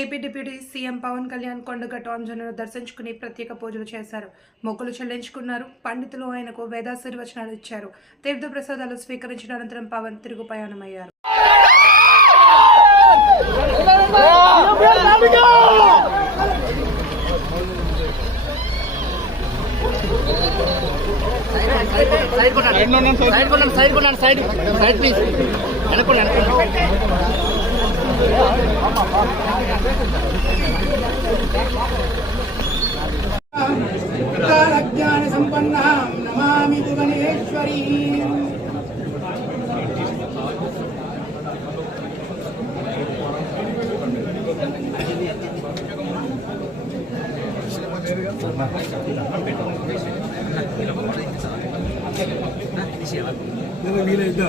AP deputy CM Pawan Kalyan Kondagattu ఆంజనేయులను దర్శించుకుని ప్రత్యేక పూజలు చేశారు. మొక్కులు చెల్లించుకున్నారు. పండితులు ఆయనకు వేదాశీర్వచనాలు ఇచ్చారు. తీర్థ ప్రసాదాలు స్వీకరించిన అనంతరం పవన్ తిరుగు ప్రయాణమయ్యారు. సైడ్ ప్లీజ్ జ్ఞాన సంపన్న నమామి భువనేశ్వరీ. వీలైద్దా